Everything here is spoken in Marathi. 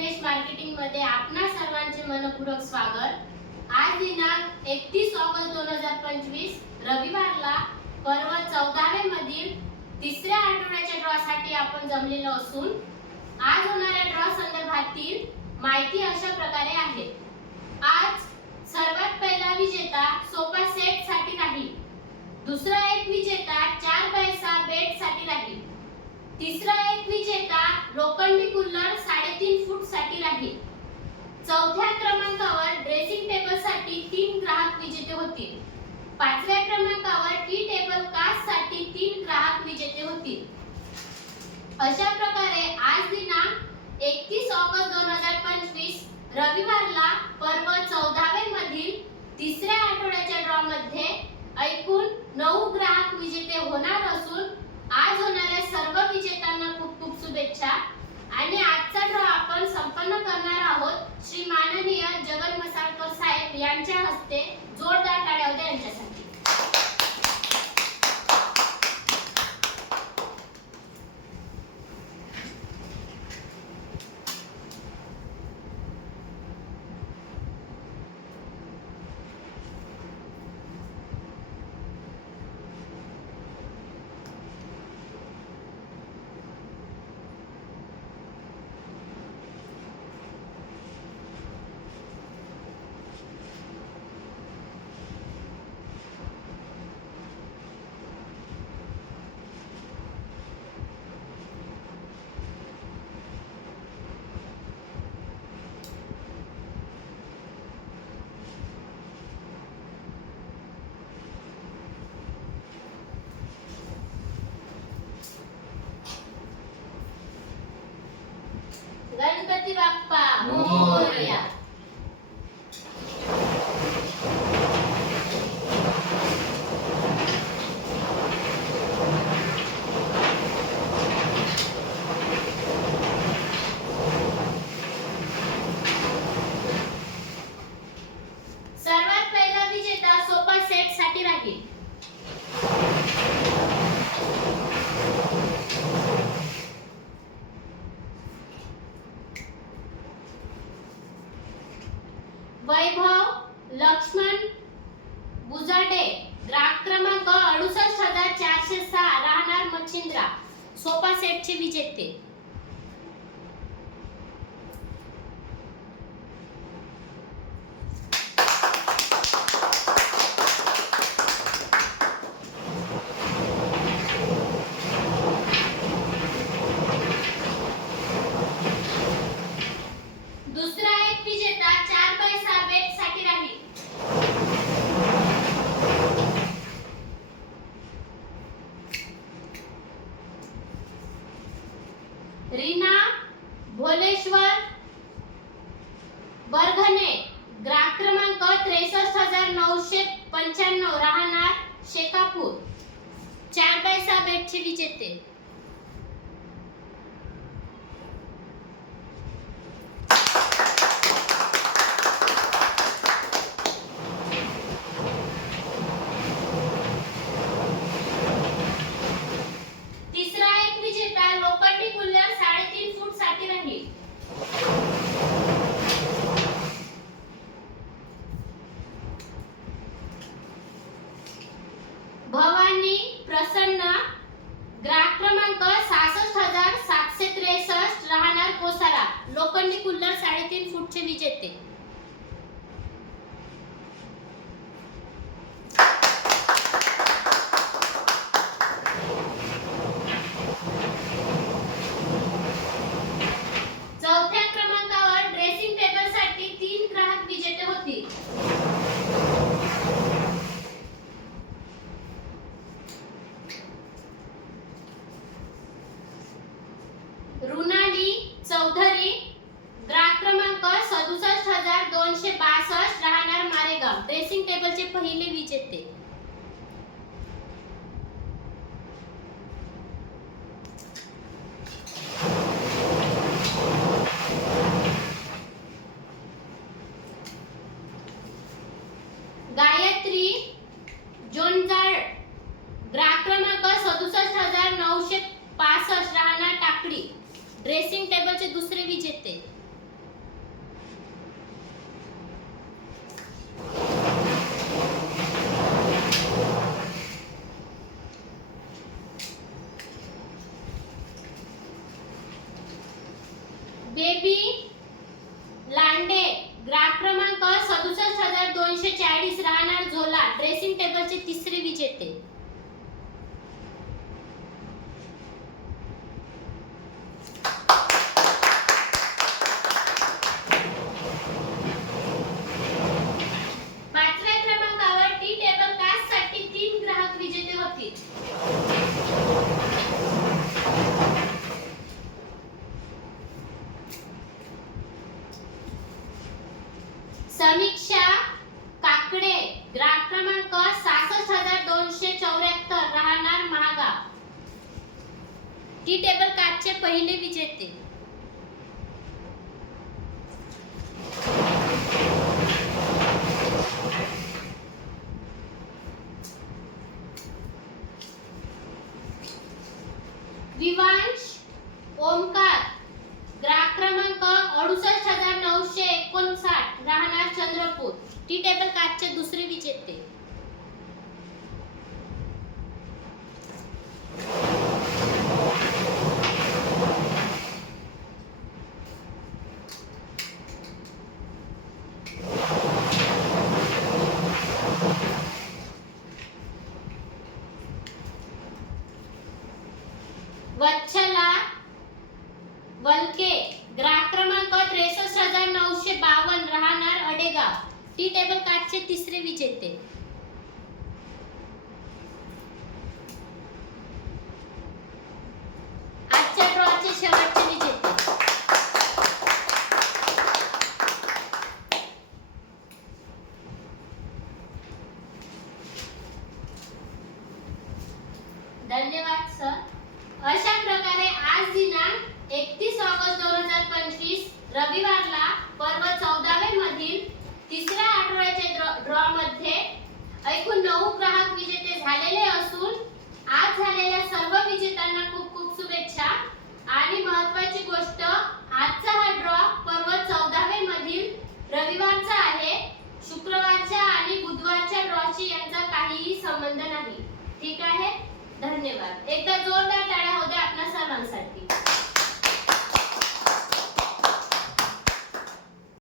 गणेश मार्केटिंगमध्ये आपणा सर्वांचे मनपूर्वक स्वागत. आज दिनांक एकतीस ऑगस्ट दोन हजार पंचवीस रविवारला पर्व चौदावे मधील तिसऱ्या आठवड्याच्या ड्रॉ साठी आपण जमलेलो असून आज होणाऱ्या ड्रॉ संदर्भातील माहिती अशा प्रकारे आहे. आज सर्वात पहिला विजेता सोफा सेटसाठी राहील दुसरा एक विजेता चार पैसा बेडसाठी राहील तिसरा एक विजेता लोखंडी कुल्लर साडेतीन फूटसाठी राहील. चौथ्या क्रमांकावर ड्रेसिंग टेबलसाठी तीन ग्राहक विजेते होतील. पाचव्या क्रमांकावर टी टेबल कास्टसाठी तीन ग्राहक विजेते होतील. अशा प्रकारे आज दिनांक एकतीस ऑगस्ट दोन हजार पंचवीस रविवारला पर्व चौदावे मधील तिसऱ्या आठवड्याच्या ड्रॉ मध्ये एकूण नऊ ग्राहक विजेते होणार असून शुभेच्छा. आणि आजचा ड्रॉ आपण संपन्न करणार आहोत श्री माननीय जगन मसाळकर साहेब यांच्या हस्ते. バッパモールや。बुजाडे ग्राहक क्रमांक अडुसष्ट हजार चारशे सहा. राहणार मच्छिंद्रा. सोफा सेटचे विजेते दुसरा एक विजेता चार पैसा बेटसाठी राहील रीना भोलेश्वर बरघने ग्राहक क्रमांक त्रेसष्ट हजार नऊशे पंच्याण्णव राहणार शेकापूर. चार पैसा बेटचे विजेते तिसरा एक विजेता लोखंडी कुल्लर साडेतीन फूटसाठी राहील भवानी प्रसन्न ग्राहक क्रमांक सहासष्ट हजार सातशे त्रेसष्ट राहणार कोसारा लोखंडी कुल्लर साडेतीन फूटचे विजेते चौथ्या क्रमांकावर ड्रेसिंग टेबलसाठी तीन ग्राहक विजेते होतील रुनाली चौधरी ग्राहक क्रमांक सदुसष्ट हजार दोनशे बासष्ट राहणार मारेगाव ड्रेसिंग टेबलचे पहिले विजेते गायत्री जोनजार ग्राहक क्रमांक सदुसष्ट हजार नऊशे पासष्ट राहणार टाकडी. ड्रेसिंग टेबलचे दुसरे विजेते. समीक्षा काकडे ग्राहक क्रमांक सहासष्ट हजार दोनशे चौऱ्याहत्तर राहणार महागाव. टी टेबल कार्डचे पहिले विजेते. टी टेबल काठचे दुसरी विजेते Thank you. टी टेबल कार्डचे तिसरे विजेते. संबंध नाही ठीक आहे? धन्यवाद. एकदा जोरदार टाळ्या होत्या आपल्या सर्वांसाठी.